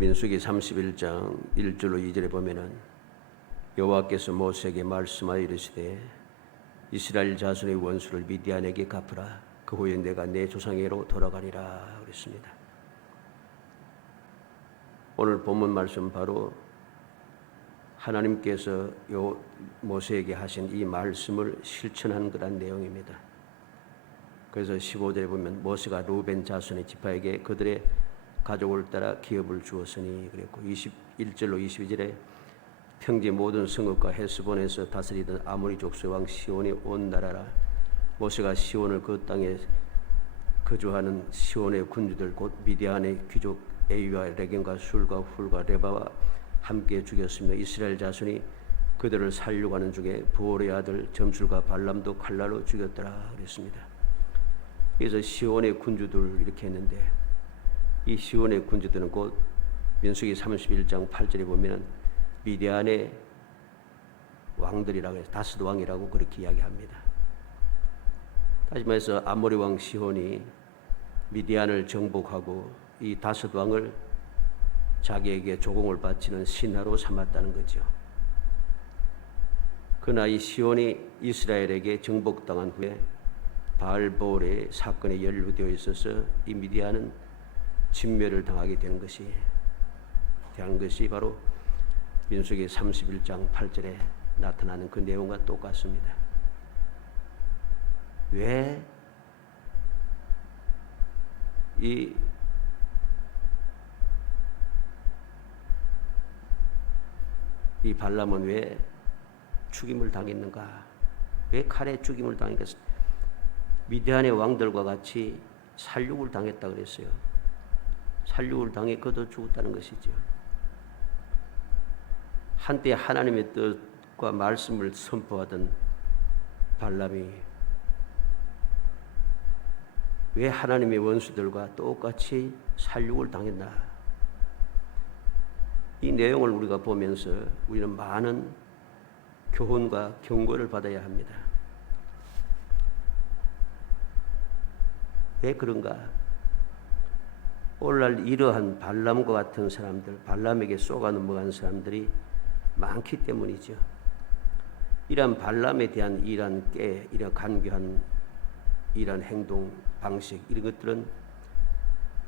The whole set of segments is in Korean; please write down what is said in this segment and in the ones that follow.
민수기 31장 1절로 2절에 보면은 여호와께서 모세에게 말씀하여 이르시되 이스라엘 자손의 원수를 미디안에게 갚으라. 그 후에 내가 내 조상에게로 돌아가리라 그랬습니다. 오늘 본문 말씀 바로 하나님께서 모세에게 하신 이 말씀을 실천한 그런 내용입니다. 그래서 15절에 보면 모세가 루벤 자손의 지파에게 그들의 가족을 따라 기업을 주었으니 그랬고 21절로 22절에 평지 모든 성읍과 헤스본에서 다스리던 아모리 족속의 왕 시온이 온 나라라. 모세가 시온을 그 땅에 거주하는 시온의 군주들 곧 미디안의 귀족 에이와 레겐과 술과 훌과 레바와 함께 죽였으며 이스라엘 자손이 그들을 살려고 하는 중에 부올의 아들 점술과 발람도 칼날로 죽였더라 그랬습니다. 그래서 시온의 군주들 이렇게 했는데 이 시온의 군주들은 곧 민수기 31장 8절에 보면은 미디안의 왕들이라고 해서 다스드 왕이라고 그렇게 이야기합니다. 다시 말해서 아모리 왕 시온이 미디안을 정복하고 이 다스드 왕을 자기에게 조공을 바치는 신하로 삼았다는 거죠. 그러나 이 시온이 이스라엘에게 정복당한 후에 바알보올의 사건에 연루되어 있어서 이 미디안은 진멸을 당하게 된 것이 바로 민수기 31장 8절에 나타나는 그 내용과 똑같습니다. 왜 이 발람은 왜 죽임을 당했는가? 왜 칼에 죽임을 당했는가? 미디안의 왕들과 같이 살육을 당했다 그랬어요. 살육을 당해 그도 죽었다는 것이죠. 한때 하나님의 뜻과 말씀을 선포하던 발람이 왜 하나님의 원수들과 똑같이 살육을 당했나? 이 내용을 우리가 보면서 우리는 많은 교훈과 경고를 받아야 합니다. 왜 그런가? 오늘날 이러한 발람과 같은 사람들, 발람에게 쏘가 넘어간 사람들이 많기 때문이죠. 이러한 발람에 대한 이러한 간교한 이러한 행동, 방식 이런 것들은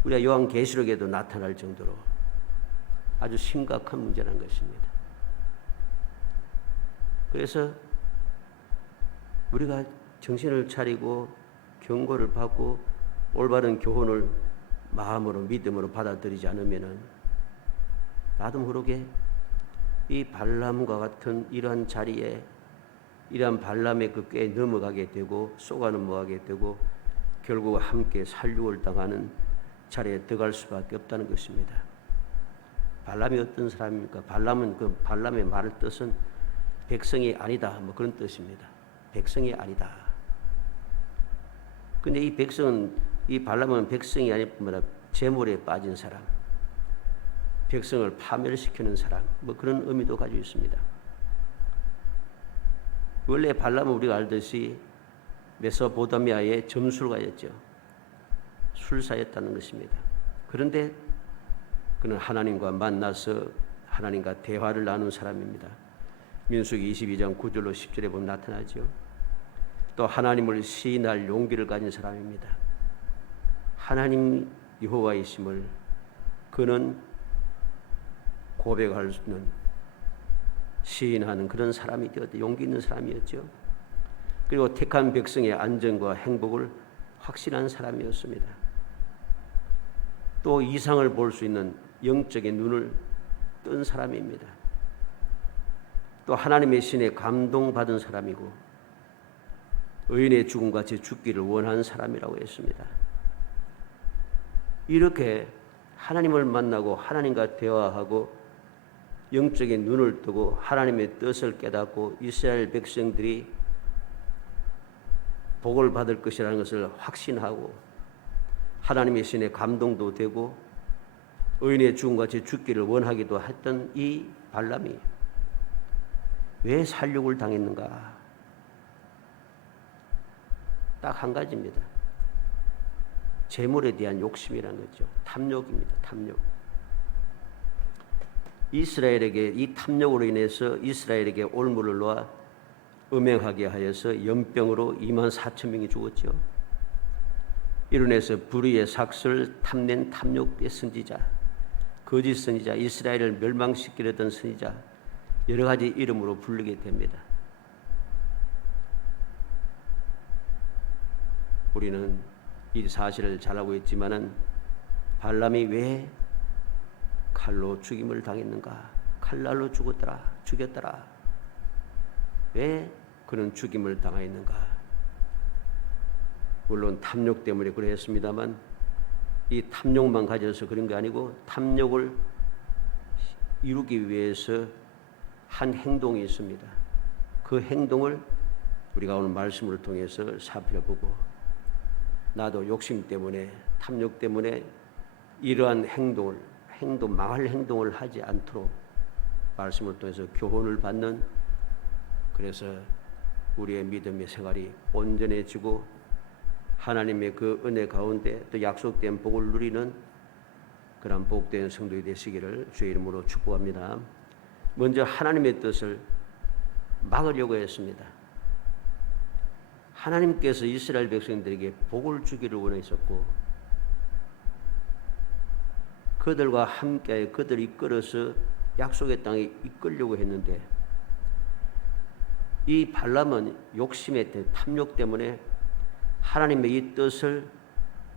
우리가 요한계시록에도 나타날 정도로 아주 심각한 문제라는 것입니다. 그래서 우리가 정신을 차리고 경고를 받고 올바른 교훈을 마음으로 믿음으로 받아들이지 않으면은 나도 모르게 이 발람과 같은 이러한 자리에 이러한 발람의 그 꾀에 넘어가게 되고 쏘가 넘어가게 되고 결국 함께 살육을 당하는 자리에 들어갈 수밖에 없다는 것입니다. 발람이 어떤 사람입니까? 발람은 그 발람의 말을 뜻은 백성이 아니다 뭐 그런 뜻입니다. 백성이 아니다. 근데 이 백성은 이 발람은 백성이 아닐 뿐만 아니라 재물에 빠진 사람, 백성을 파멸시키는 사람 뭐 그런 의미도 가지고 있습니다. 원래 발람은 우리가 알듯이 메소포타미아의 점술가였죠. 술사였다는 것입니다. 그런데 그는 하나님과 만나서 하나님과 대화를 나눈 사람입니다. 민수기 22장 9절로 10절에 보면 나타나죠. 또 하나님을 시인할 용기를 가진 사람입니다. 하나님 여호와이심을 그는 고백할 수 있는 시인하는 그런 사람이 되었다. 용기 있는 사람이었죠. 그리고 택한 백성의 안전과 행복을 확신한 사람이었습니다. 또 이상을 볼 수 있는 영적인 눈을 뜬 사람입니다. 또 하나님의 신에 감동받은 사람이고 의인의 죽음같이 죽기를 원하는 사람이라고 했습니다. 이렇게 하나님을 만나고 하나님과 대화하고 영적인 눈을 뜨고 하나님의 뜻을 깨닫고 이스라엘 백성들이 복을 받을 것이라는 것을 확신하고 하나님의 신에 감동도 되고 의인의 죽음같이 죽기를 원하기도 했던 이 발람이 왜 살육을 당했는가? 딱 한 가지입니다. 재물에 대한 욕심이라는 거죠. 탐욕입니다. 탐욕. 이스라엘에게 이 탐욕으로 인해서 이스라엘에게 올무를 놓아 음행하게 하여서 연병으로 24,000명이 죽었죠. 이로 인해서 불의의 삭설, 탐낸 탐욕의 선지자, 거짓 선지자, 이스라엘을 멸망시키려던 선지자, 여러 가지 이름으로 부르게 됩니다. 우리는 이 사실을 잘 알고 있지만은 발람이 왜 칼로 죽임을 당했는가? 칼날로 죽였더라. 왜 그는 죽임을 당하였는가? 물론 탐욕 때문에 그랬습니다만 이 탐욕만 가져서 그런 게 아니고 탐욕을 이루기 위해서 한 행동이 있습니다. 그 행동을 우리가 오늘 말씀을 통해서 살펴보고 나도 욕심 때문에 탐욕 때문에 이러한 망할 행동을 하지 않도록 말씀을 통해서 교훈을 받는, 그래서 우리의 믿음의 생활이 온전해지고 하나님의 그 은혜 가운데 또 약속된 복을 누리는 그런 복된 성도이 되시기를 주의 이름으로 축복합니다. 먼저 하나님의 뜻을 막으려고 했습니다. 하나님께서 이스라엘 백성들에게 복을 주기를 원하셨고 그들과 함께 그들을 이끌어서 약속의 땅에 이끌려고 했는데 이 발람은 욕심의 탐욕 때문에 하나님의 이 뜻을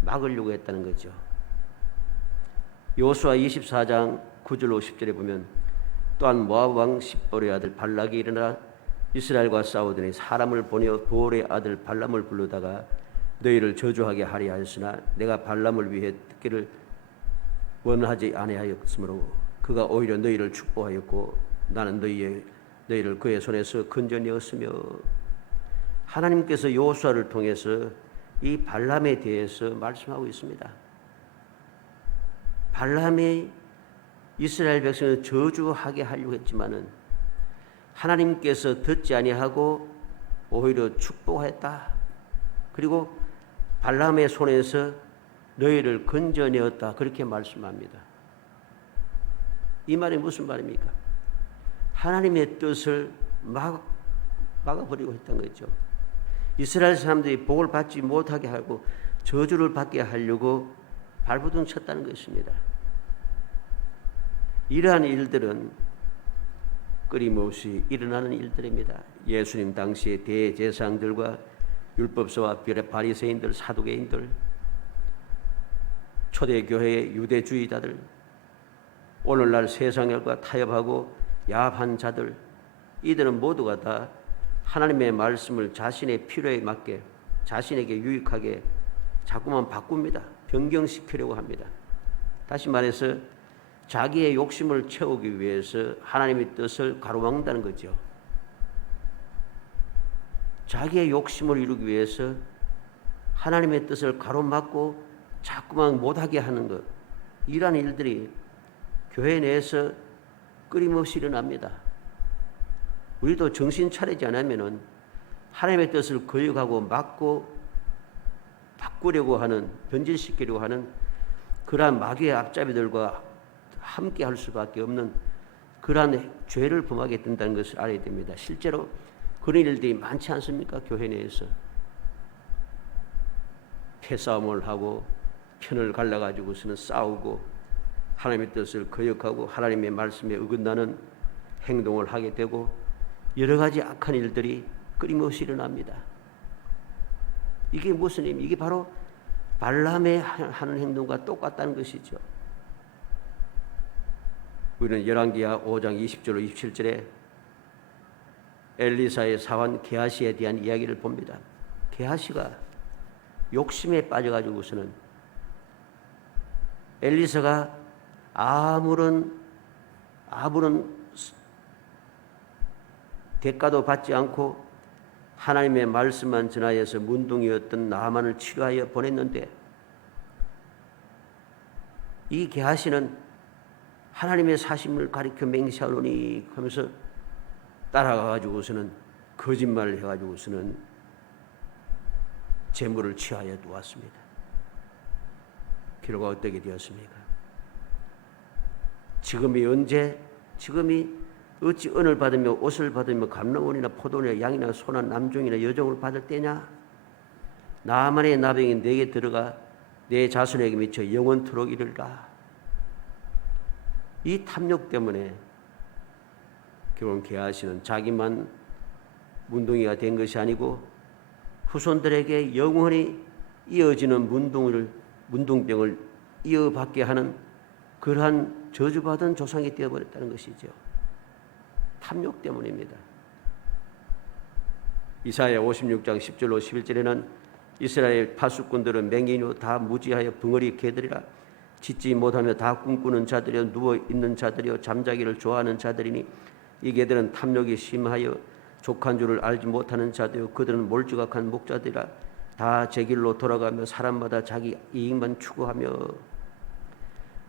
막으려고 했다는 거죠. 여호수아 24장 9절로 10절에 보면 또한 모압 왕 십볼의 아들 발락이 일어나 이스라엘과 싸우더니 사람을 보내어 보올의 아들 발람을 부르다가 너희를 저주하게 하리 하였으나 내가 발람을 위해 듣기를 원하지 아니하였으므로 그가 오히려 너희를 축복하였고 나는 너희를 그의 손에서 건져내었으며. 하나님께서 여호수아를 통해서 이 발람에 대해서 말씀하고 있습니다. 발람이 이스라엘 백성을 저주하게 하려고 했지만은 하나님께서 듣지 아니하고 오히려 축복했다. 그리고 발람의 손에서 너희를 건져내었다. 그렇게 말씀합니다. 이 말이 무슨 말입니까? 하나님의 뜻을 막아버리고 했던 거죠. 이스라엘 사람들이 복을 받지 못하게 하고 저주를 받게 하려고 발버둥 쳤다는 것입니다. 이러한 일들은 끊임없이 일어나는 일들입니다. 예수님 당시의 대제사장들과 율법서와 바리새인들, 사두개인들, 초대교회의 유대주의자들, 오늘날 세상과 타협하고 야합한 자들, 이들은 모두가 다 하나님의 말씀을 자신의 필요에 맞게 자신에게 유익하게 자꾸만 바꿉니다. 변경시키려고 합니다. 다시 말해서 자기의 욕심을 채우기 위해서 하나님의 뜻을 가로막는다는 거죠. 자기의 욕심을 이루기 위해서 하나님의 뜻을 가로막고 자꾸만 못하게 하는 것, 이러한 일들이 교회 내에서 끊임없이 일어납니다. 우리도 정신 차리지 않으면 하나님의 뜻을 거역하고 막고 바꾸려고 하는, 변질시키려고 하는 그러한 마귀의 앞잡이들과 함께 할 수밖에 없는 그러한 죄를 범하게 된다는 것을 알아야 됩니다. 실제로 그런 일들이 많지 않습니까? 교회 내에서 패싸움을 하고 편을 갈라가지고서는 싸우고 하나님의 뜻을 거역하고 하나님의 말씀에 어긋나는 행동을 하게 되고 여러 가지 악한 일들이 끊임없이 일어납니다. 이게 무슨 의미? 이게 바로 발람의 하는 행동과 똑같다는 것이죠. 우리는 열왕기하 5장 20절로 27절에 엘리사의 사환 게하시에 대한 이야기를 봅니다. 게하시가 욕심에 빠져가지고서는 엘리사가 아무런 대가도 받지 않고 하나님의 말씀만 전하여서 문둥이였던 나만을 치료하여 보냈는데 이 게하시는 하나님의 사심을 가리켜 맹세하노니 하면서 따라가가지고서는 거짓말을 해가지고서는 재물을 취하여 두었습니다. 결과 어떻게 되었습니까? 지금이 언제 지금이 어찌 은을 받으며 옷을 받으며 감람원이나 포도나 양이나 소나 남종이나 여종을 받을 때냐? 나만의 나병이 내게 들어가 내 자손에게 미쳐 영원토록 이르리라. 이 탐욕 때문에 결혼 개하시는 자기만 문둥이가 된 것이 아니고 후손들에게 영원히 이어지는 문둥병을 이어받게 하는 그러한 저주받은 조상이 되어버렸다는 것이죠. 탐욕 때문입니다. 이사야 56장 10절로 11절에는 이스라엘 파수꾼들은 맹인이요 다 무지하여 벙어리 개들이라. 짖지 못하며 다 꿈꾸는 자들이요 누워있는 자들이요 잠자기를 좋아하는 자들이니 이 개들은 탐욕이 심하여 족한 줄을 알지 못하는 자들이요 그들은 몰지각한 목자들이라. 다 제 길로 돌아가며 사람마다 자기 이익만 추구하며.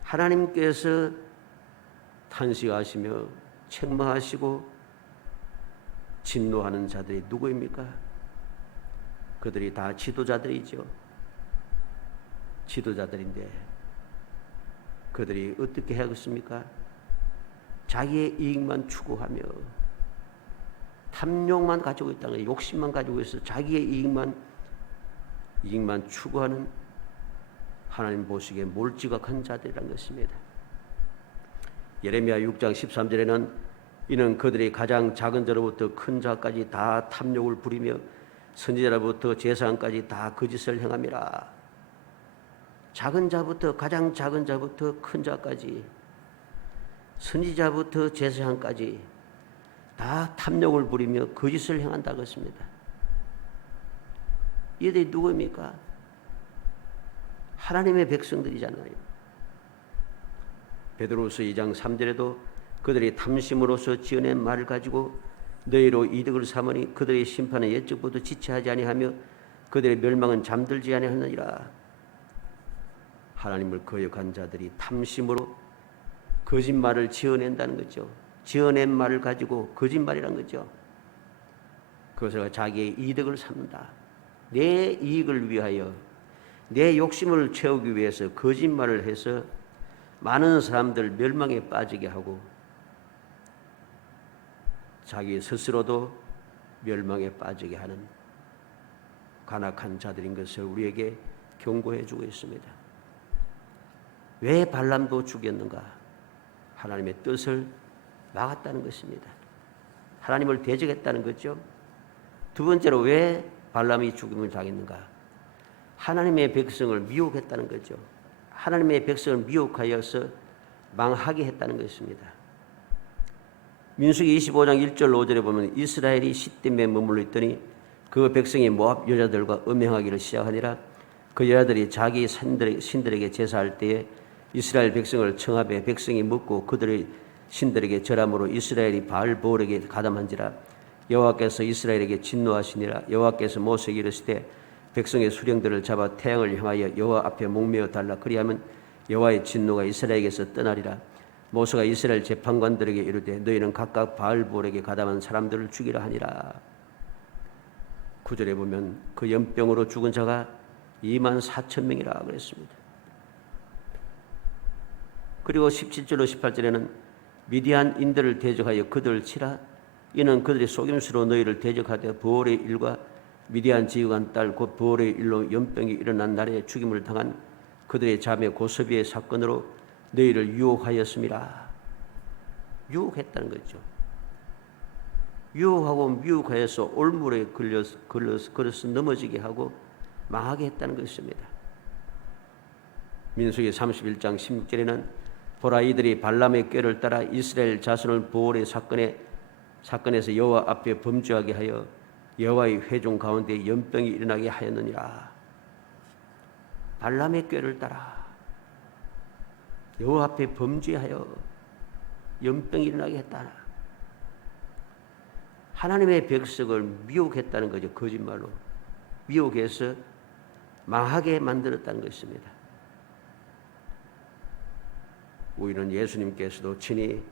하나님께서 탄식하시며 책망하시고 진노하는 자들이 누구입니까? 그들이 다 지도자들이죠. 지도자들인데 그들이 어떻게 하겠습니까? 자기의 이익만 추구하며 탐욕만 가지고 있다는 거예요. 욕심만 가지고 있어 자기의 이익만 추구하는 하나님 보시기에 몰지각한 자들이라는 것입니다. 예레미야 6장 13절에는 이는 그들이 가장 작은 자로부터 큰 자까지 다 탐욕을 부리며 선지자로부터 제사장까지 다 거짓을 행함이라. 작은 자부터 가장 작은 자부터 큰 자까지 선지자부터 제사장까지 다 탐욕을 부리며 거짓을 행한다고 했습니다. 이들이 누구입니까? 하나님의 백성들이잖아요. 베드로후서 2장 3절에도 그들이 탐심으로서 지어낸 말을 가지고 너희로 이득을 삼으니 그들의 심판은 옛적부터 지체하지 아니하며 그들의 멸망은 잠들지 아니하느니라. 하나님을 거역한 자들이 탐심으로 거짓말을 지어낸다는 거죠. 지어낸 말을 가지고 거짓말이란 거죠. 그것을 자기의 이득을 삼는다. 내 이익을 위하여 내 욕심을 채우기 위해서 거짓말을 해서 많은 사람들 멸망에 빠지게 하고 자기 스스로도 멸망에 빠지게 하는 간악한 자들인 것을 우리에게 경고해 주고 있습니다. 왜 발람도 죽였는가? 하나님의 뜻을 막았다는 것입니다. 하나님을 대적했다는 거죠. 두 번째로 왜 발람이 죽임을 당했는가? 하나님의 백성을 미혹했다는 거죠. 하나님의 백성을 미혹하여서 망하게 했다는 것입니다. 민수기 25장 1절 5절에 보면 이스라엘이 시딤에 머물러 있더니 그 백성이 모압 여자들과 음행하기를 시작하니라. 그 여자들이 자기 신들에게 제사할 때에 이스라엘 백성을 청합해 백성이 먹고 그들의 신들에게 절함으로 이스라엘이 바알보올에게 가담한지라. 여호와께서 이스라엘에게 진노하시니라. 여호와께서 모세에게 이르시되 백성의 수령들을 잡아 태양을 향하여 여호와 앞에 목매어 달라. 그리하면 여호와의 진노가 이스라엘에게서 떠나리라. 모세가 이스라엘 재판관들에게 이르되 너희는 각각 바알볼에게 가담한 사람들을 죽이라 하니라. 9절에 보면 그 연병으로 죽은 자가 24,000명이라 그랬습니다. 그리고 17절로 18절에는 미디안인들을 대적하여 그들을 치라. 이는 그들이 속임수로 너희를 대적하되 보올의 일과 미디안 지휘관 딸 곧 보올의 일로 연병이 일어난 날에 죽임을 당한 그들의 자매 고서비의 사건으로 너희를 유혹하였음이라. 유혹했다는 거죠. 유혹하고 미혹하여서 올물에 걸어서 넘어지게 하고 망하게 했다는 것입니다. 민수기 31장 16절에는 보라 이들이 발람의 꾀를 따라 이스라엘 자손을 보올의 사건에서 여호와 앞에 범죄하게 하여 여호와의 회중 가운데 연병이 일어나게 하였느니라. 발람의 꾀를 따라 여호와 앞에 범죄하여 연병이 일어나게 했다. 하나님의 백성을 미혹했다는 거죠. 거짓말로 미혹해서 망하게 만들었다는 것입니다. 우리는 예수님께서도 친히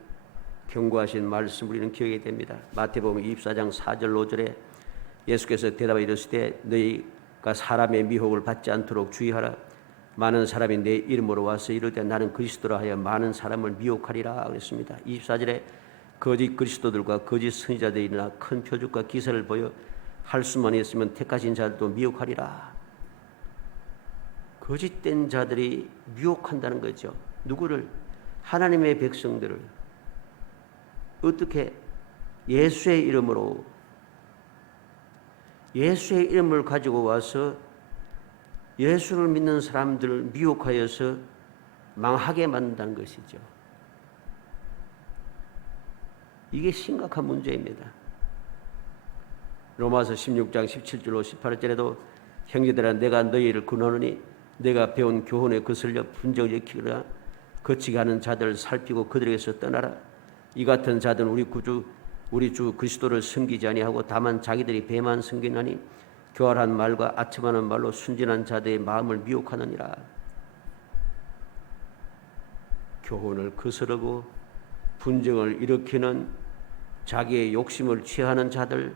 경고하신 말씀 우리는 기억이 됩니다. 마태복음 24장 4절 5절에 예수께서 대답하여 이르시되 너희가 사람의 미혹을 받지 않도록 주의하라. 많은 사람이 내 이름으로 와서 이르되 나는 그리스도라 하여 많은 사람을 미혹하리라 그랬습니다. 24절에 거짓 그리스도들과 거짓 선지자들이 일어나 큰 표적과 기사를 보여 할 수만 있으면 택하신 자들도 미혹하리라. 거짓된 자들이 미혹한다는 거죠. 누구를? 하나님의 백성들을. 어떻게? 예수의 이름으로, 예수의 이름을 가지고 와서 예수를 믿는 사람들을 미혹하여서 망하게 만든다는 것이죠. 이게 심각한 문제입니다. 로마서 16장 17절로 18절에도 형제들아 내가 너희를 권하노니 내가 배운 교훈에 거슬려 분정을 일으키거나 거치게 하는 자들을 살피고 그들에게서 떠나라. 이 같은 자들은 우리 주 그리스도를 섬기지 아니하고 다만 자기들이 배만 섬기나니 교활한 말과 아첨하는 말로 순진한 자들의 마음을 미혹하느니라. 교훈을 거스르고 분정을 일으키는 자기의 욕심을 취하는 자들,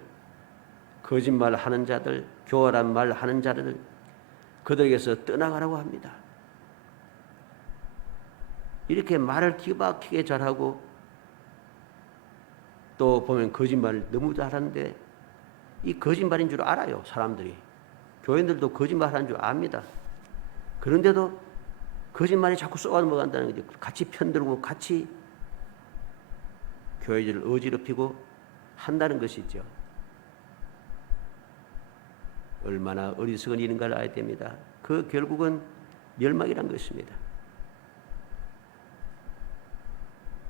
거짓말하는 자들, 교활한 말하는 자들, 그들에게서 떠나가라고 합니다. 이렇게 말을 기가 막히게 잘하고 또 보면 거짓말을 너무 잘하는데 이 거짓말인 줄 알아요. 사람들이. 교인들도 거짓말하는 줄 압니다. 그런데도 거짓말이 자꾸 쏘아 넘어간다는 거죠. 같이 편들고 같이 교회를 어지럽히고 한다는 것이죠. 얼마나 어리석은 일인가를 알아야 됩니다. 그 결국은 멸망이란 것입니다.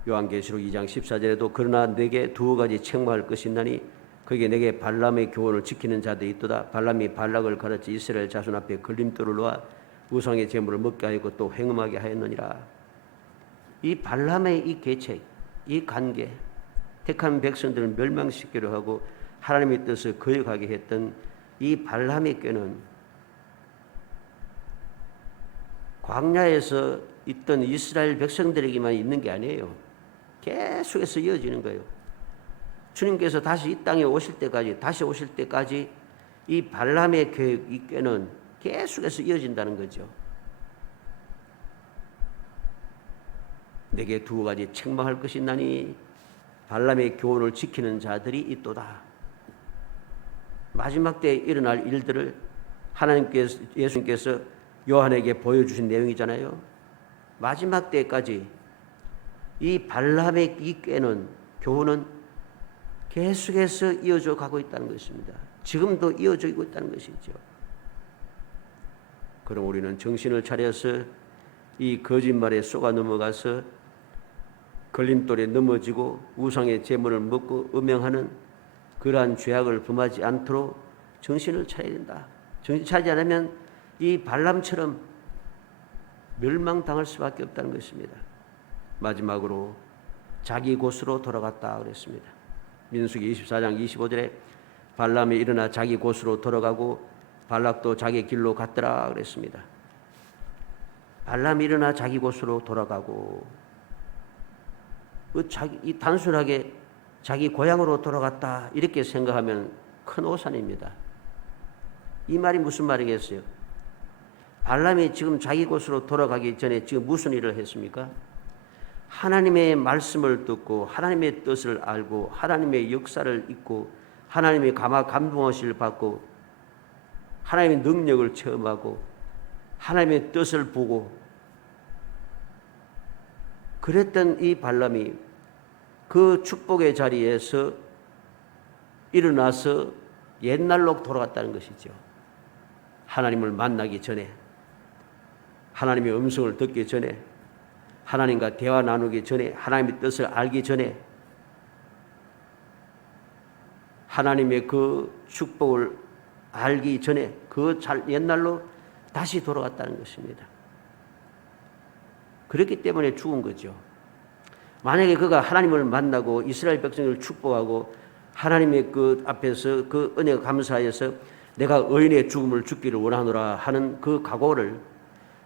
요한계시록 2장 14절에도 그러나 내게 두어 가지 책망할 것이 있나니 거기에 내게 발람의 교훈을 지키는 자들이 있도다. 발람이 발락을 가르치 이스라엘 자손 앞에 걸림돌을 놓아 우상의 제물을 먹게 하였고 또 행음하게 하였느니라. 이 발람의 이 계책, 이 관계, 택한 백성들을 멸망시키려 하고 하나님의 뜻을 거역하게 했던 이 발람의 꾀는 광야에서 있던 이스라엘 백성들에게만 있는 게 아니에요. 계속해서 이어지는 거예요. 주님께서 다시 이 땅에 오실 때까지 이 발람의 계획, 이 꾀는 계속해서 이어진다는 거죠. 내게 두 가지 책망할 것이 있나니 발람의 교훈을 지키는 자들이 있도다. 마지막 때에 일어날 일들을 예수님께서 요한에게 보여주신 내용이잖아요. 마지막 때까지 이 발람의 이 꾀는, 교훈은 계속해서 이어져 가고 있다는 것입니다. 지금도 이어지고 있다는 것이죠. 그럼 우리는 정신을 차려서 이 거짓말에 쏘가 넘어가서 걸림돌에 넘어지고 우상의 제물을 먹고 음행하는 그러한 죄악을 범하지 않도록 정신을 차려야 된다. 정신 차리지 않으면 이 발람처럼 멸망당할 수밖에 없다는 것입니다. 마지막으로 자기 곳으로 돌아갔다 그랬습니다. 민수기 24장 25절에 발람이 일어나 자기 곳으로 돌아가고 발락도 자기 길로 갔더라 그랬습니다. 발람이 일어나 자기 곳으로 돌아가고 이 단순하게 자기 고향으로 돌아갔다 이렇게 생각하면 큰 오산입니다. 이 말이 무슨 말이겠어요? 발람이 지금 자기 곳으로 돌아가기 전에 지금 무슨 일을 했습니까? 하나님의 말씀을 듣고 하나님의 뜻을 알고 하나님의 역사를 잊고 하나님의 감동하심을 받고 하나님의 능력을 체험하고 하나님의 뜻을 보고 그랬던 이 발람이 그 축복의 자리에서 일어나서 옛날로 돌아갔다는 것이죠. 하나님을 만나기 전에, 하나님의 음성을 듣기 전에, 하나님과 대화 나누기 전에, 하나님의 뜻을 알기 전에, 하나님의 그 축복을 알기 전에 그 옛날로 다시 돌아갔다는 것입니다. 그렇기 때문에 죽은 거죠. 만약에 그가 하나님을 만나고 이스라엘 백성을 축복하고 하나님의 그 앞에서 그 은혜가 감사해서 내가 의인의 죽음을 죽기를 원하노라 하는 그 각오를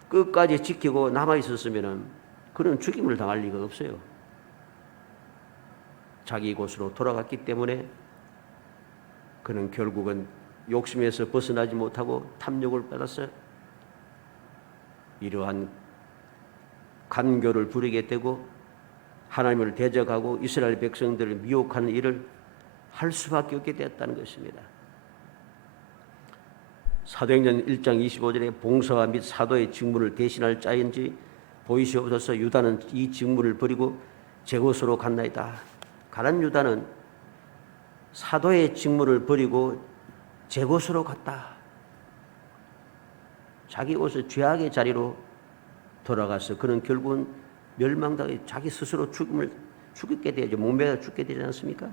끝까지 지키고 남아 있었으면 그는 죽임을 당할 리가 없어요. 자기 곳으로 돌아갔기 때문에 그는 결국은 욕심에서 벗어나지 못하고 탐욕을 받아서 이러한 간교를 부리게 되고 하나님을 대적하고 이스라엘 백성들을 미혹하는 일을 할 수밖에 없게 되었다는 것입니다. 사도행전 1장 25절에 봉사와 및 사도의 직무를 대신할 자인지 보이시옵소서. 유다는 이 직무를 버리고 제 곳으로 갔나이다. 가난 유다는 사도의 직무를 버리고 제 곳으로 갔다. 자기 곳의 죄악의 자리로 돌아가서 그는 결국은 멸망당해 자기 스스로 죽게 되죠. 목매가 죽게 되지 않습니까?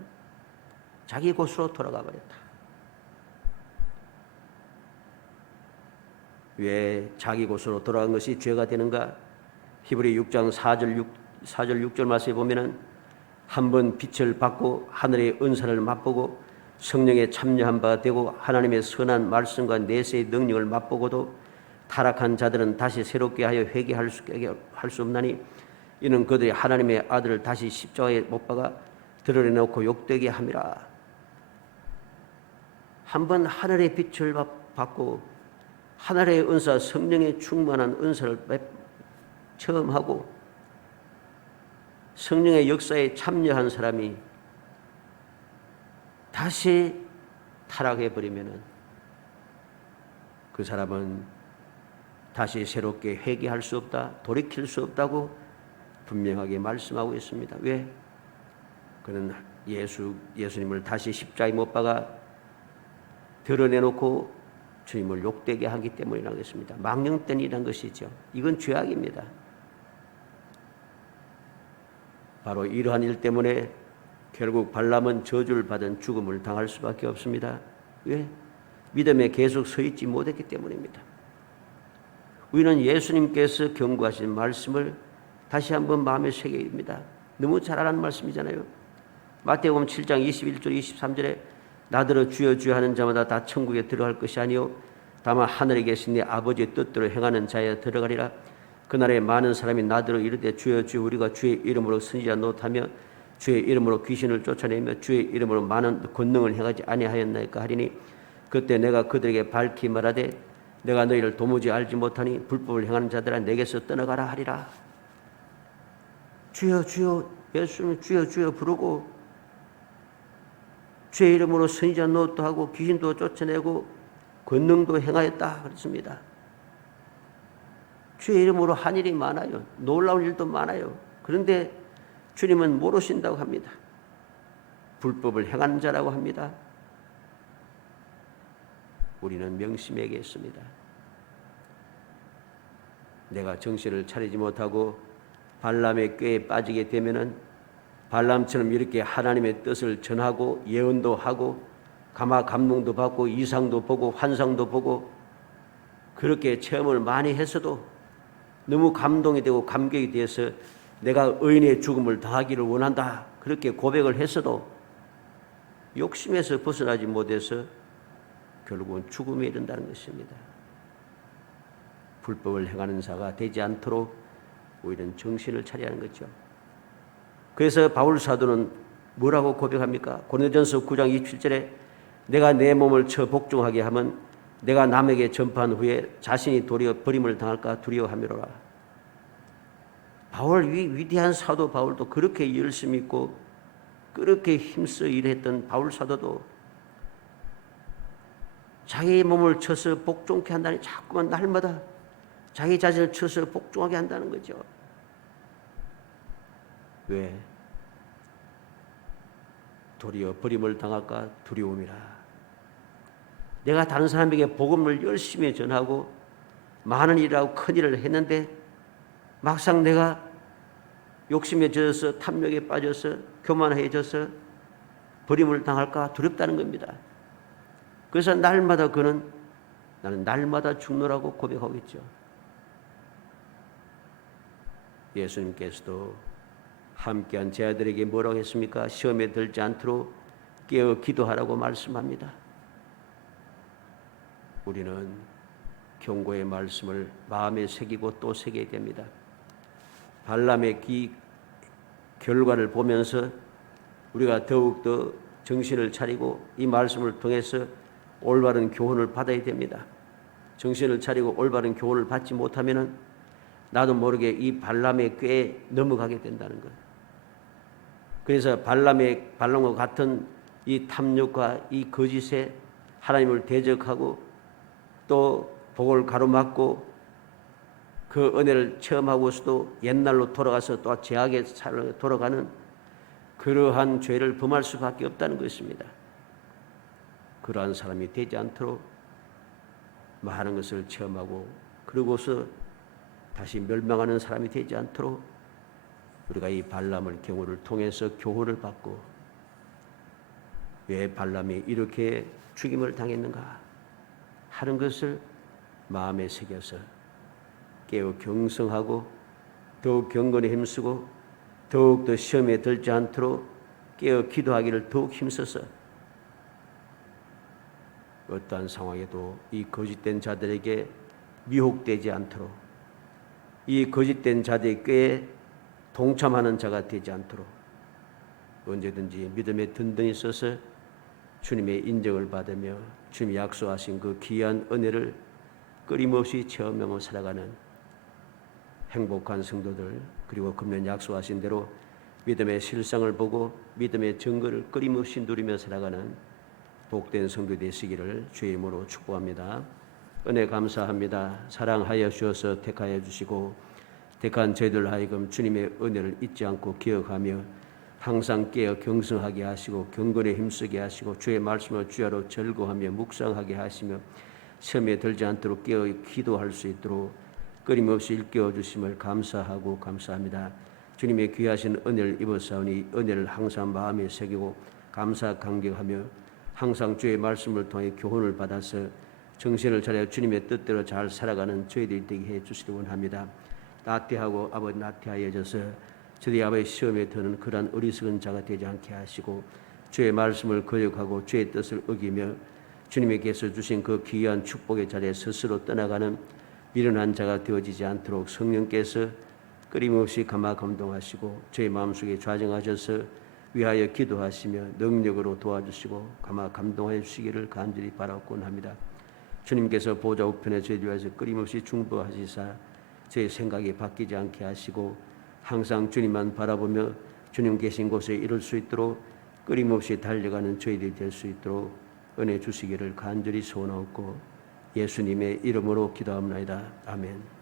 자기 곳으로 돌아가 버렸다. 왜 자기 곳으로 돌아간 것이 죄가 되는가? 히브리 6장 4절 6절 말씀에 보면은 한번 빛을 받고 하늘의 은사를 맛보고 성령에 참여한 바 되고 하나님의 선한 말씀과 내세의 능력을 맛보고도 타락한 자들은 다시 새롭게 하여 회개할 수 없나니 이는 그들이 하나님의 아들을 다시 십자가에 못 박아 드러내놓고 욕되게 함이라. 한번 하늘의 빛을 받고 하늘의 은사, 성령의 충만한 은사를 처음 하고 성령의 역사에 참여한 사람이 다시 타락해버리면 그 사람은 다시 새롭게 회개할 수 없다, 돌이킬 수 없다고 분명하게 말씀하고 있습니다. 왜? 그는 예수님을 다시 십자가에 못 박아 드러내놓고 주님을 욕되게 하기 때문이라고 했습니다. 망령된 일이란 것이죠. 이건 죄악입니다. 바로 이러한 일 때문에 결국 발람은 저주를 받은 죽음을 당할 수밖에 없습니다. 왜? 믿음에 계속 서 있지 못했기 때문입니다. 우리는 예수님께서 경고하신 말씀을 다시 한번 마음에 새겨야 됩니다. 너무 잘 아는 말씀이잖아요. 마태복음 7장 21절 23절에 나더러 주여 주여 하는 자마다 다 천국에 들어갈 것이 아니요 다만 하늘에 계신 네 아버지의 뜻대로 행하는 자에 들어가리라. 그날에 많은 사람이 나더러 이르되 주여 주여 우리가 주의 이름으로 선지자 노릇하며 주의 이름으로 귀신을 쫓아내며 주의 이름으로 많은 권능을 행하지 아니하였나이까 하리니 그때 내가 그들에게 밝히 말하되 내가 너희를 도무지 알지 못하니 불법을 행하는 자들아 내게서 떠나가라 하리라. 주여 주여 예수님 주여 주여 부르고 주의 이름으로 선지자 노릇도 하고 귀신도 쫓아내고 권능도 행하였다 그랬습니다. 주의 이름으로 한 일이 많아요. 놀라운 일도 많아요. 그런데 주님은 모르신다고 합니다. 불법을 행하는 자라고 합니다. 우리는 명심해야겠습니다. 내가 정신을 차리지 못하고 발람의 꾀에 빠지게 되면은 발람처럼 이렇게 하나님의 뜻을 전하고 예언도 하고 감화 감동도 받고 이상도 보고 환상도 보고 그렇게 체험을 많이 했어도 너무 감동이 되고 감격이 돼서 내가 의인의 죽음을 당하기를 원한다 그렇게 고백을 했어도 욕심에서 벗어나지 못해서 결국은 죽음에 이른다는 것입니다. 불법을 행하는 자가 되지 않도록 우리는 정신을 차려야 하는 거죠. 그래서 바울 사도는 뭐라고 고백합니까? 고린도전서 9장 27절에 내가 내 몸을 쳐 복종하게 하면 내가 남에게 전파한 후에 자신이 도리어 버림을 당할까 두려워함이로라. 바울 위대한 사도 바울도 그렇게 열심히 있고 그렇게 힘써 일했던 바울 사도도 자기 몸을 쳐서 복종케 한다니 자꾸만 날마다 자기 자신을 쳐서 복종하게 한다는 거죠. 왜? 도리어 버림을 당할까 두려움이라. 내가 다른 사람에게 복음을 열심히 전하고 많은 일하고 큰 일을 했는데 막상 내가 욕심에 젖어서 탐욕에 빠져서 교만해져서 버림을 당할까 두렵다는 겁니다. 그래서 날마다 나는 날마다 죽노라고 고백하겠죠. 예수님께서도 함께한 제 아들에게 뭐라고 했습니까? 시험에 들지 않도록 깨어 기도하라고 말씀합니다. 우리는 경고의 말씀을 마음에 새기고 또 새겨야 됩니다. 발람의 결과를 보면서 우리가 더욱더 정신을 차리고 이 말씀을 통해서 올바른 교훈을 받아야 됩니다. 정신을 차리고 올바른 교훈을 받지 못하면 나도 모르게 이 발람의 꾀에 넘어가게 된다는 것. 그래서 발람과 같은 이 탐욕과 이 거짓에 하나님을 대적하고 또 복을 가로막고 그 은혜를 체험하고서도 옛날로 돌아가서 또 죄악의 삶으로 돌아가는 그러한 죄를 범할 수밖에 없다는 것입니다. 그러한 사람이 되지 않도록 많은 것을 체험하고 그러고서 다시 멸망하는 사람이 되지 않도록 우리가 이 발람을 경우를 통해서 교훈을 받고 왜 발람이 이렇게 죽임을 당했는가 하는 것을 마음에 새겨서 깨어 경성하고 더욱 경건에 힘쓰고 더욱더 시험에 들지 않도록 깨어 기도하기를 더욱 힘써서 어떠한 상황에도 이 거짓된 자들에게 미혹되지 않도록 이 거짓된 자들의 꾀에 동참하는 자가 되지 않도록 언제든지 믿음에 든든히 서서 주님의 인정을 받으며 주님이 약속하신 그 귀한 은혜를 끊임없이 체험하며 살아가는 행복한 성도들 그리고 금년 약속하신 대로 믿음의 실상을 보고 믿음의 증거를 끊임없이 누리며 살아가는 복된 성도 되시기를 주의 이름으로 축복합니다. 은혜 감사합니다. 사랑하여 주셔서 택하여 주시고 택한 저희들 하여금 주님의 은혜를 잊지 않고 기억하며 항상 깨어 경성하게 하시고 경건에 힘쓰게 하시고 주의 말씀을 주야로 절거하며 묵상하게 하시며 시험에 들지 않도록 깨어 기도할 수 있도록 끊임없이 일깨워 주심을 감사하고 감사합니다. 주님의 귀하신 은혜를 입었사오니 은혜를 항상 마음에 새기고 감사 감격하며 항상 주의 말씀을 통해 교훈을 받아서 정신을 차려 주님의 뜻대로 잘 살아가는 저희들이 되게 해 주시기 원합니다. 나태하고 아버지 나태하여져서 저희 아버지 시험에 드는 그러한 어리석은 자가 되지 않게 하시고 주의 말씀을 거역하고 주의 뜻을 어기며 주님께서 주신 그 귀한 축복의 자리에 스스로 떠나가는 미련한 자가 되어지지 않도록 성령께서 끊임없이 감화 감동하시고 저희 마음속에 좌정하셔서 위하여 기도하시며 능력으로 도와주시고 감화 감동하여 주시기를 간절히 바라곤 합니다. 주님께서 보좌 우편에 저희들 위해서 끊임없이 중보하시사 저희 생각이 바뀌지 않게 하시고 항상 주님만 바라보며 주님 계신 곳에 이룰 수 있도록 끊임없이 달려가는 저희들이 될 수 있도록 은혜 주시기를 간절히 소원하옵고 예수님의 이름으로 기도합니다. 아멘.